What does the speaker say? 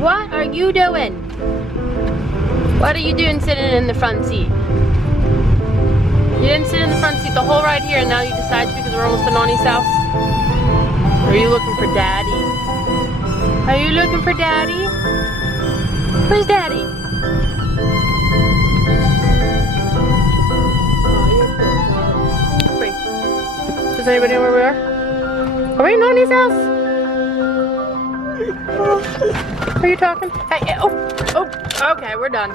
What are you doing? What are you doing sitting in the front seat? You didn't sit in the front seat the whole ride here and now you decide to because we're almost to Nani's house? Or are you looking for Daddy? Are you looking for Daddy? Where's Daddy? Wait. Does anybody know where we are? Are we in Nani's house? Are you talking? Hey, oh, okay, we're done.